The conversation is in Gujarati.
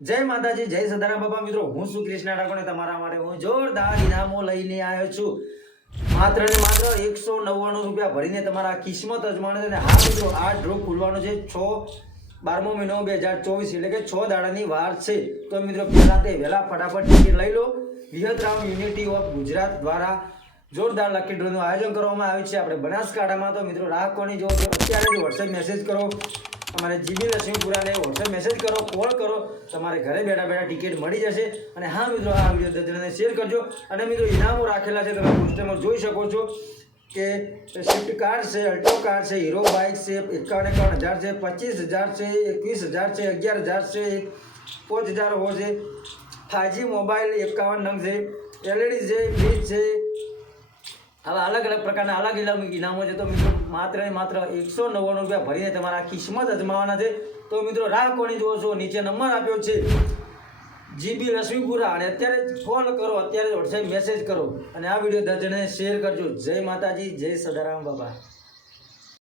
જય માતાજી, જય સદારામ બાપા. મિત્રો, હું છું કૃષ્ણા ઠાકોર. તમારા માટે હું જોરદાર ઇનામો લઈને આવ્યો છું. માત્ર ને માત્ર 199 રૂપિયા ભરીને તમારા કિસ્મત અજમાણે. અને હા મિત્રો, આ ડ્રો ખુલવાનો છે 12મો મહિનો 2024, એટલે કે 6 દાડાની વાર છે. તો મિત્રો, પહેલા તે વહેલા ફટાફટ ટિકિટ લઈ લો. વિહતરામ યુનિટી ઓફ ગુજરાત દ્વારા જોરદાર લકી ડ્રોનું આયોજન કરવામાં આવ્યું છે આપણે બનાસકાંઠામાં. તો મિત્રો, રાહ કોની જો અત્યારે જ વોટ્સએપ મેસેજ કરો. તમારે જીબી લક્ષ્મીપુરાને વોટ્સએપ મેસેજ કરો, કોલ કરો, તમારે ઘરે બેઠા બેઠા ટિકિટ મળી જશે. અને હા મિત્રો, આ વિડીયો દર્દીને શેર કરજો. અને મિત્રો, ઇનામો રાખેલા છે, તમે પોસ્ટરમાં જોઈ શકો છો કે સ્વિફ્ટ કાર છે, અલ્ટો કાર છે, હીરો બાઇક છે, 51,000 છે, 25,000 છે, 21,000 છે, 11,000 છે, 5,000 હો છે, 5G મોબાઈલ 51 નંગ છે, LED છે, ફ્રીજ છે. આવા અલગ અલગ પ્રકારના અલગ અલગ ઇનામો છે. તો મિત્રો, માત્ર ને માત્ર 199 રૂપિયા ભરીને તમારા કિસ્મત અજમાવાના છે. તો મિત્રો, રાહ કોની જુઓ છો? નીચે નંબર આપ્યો છે જીબી લક્ષ્મીપુરા, અને અત્યારે જ કોલ કરો, અત્યારે વોટ્સએપ મેસેજ કરો, અને આ વિડીયો દર્જને શેર કરજો. જય માતાજી, જય સદારામ બાબા.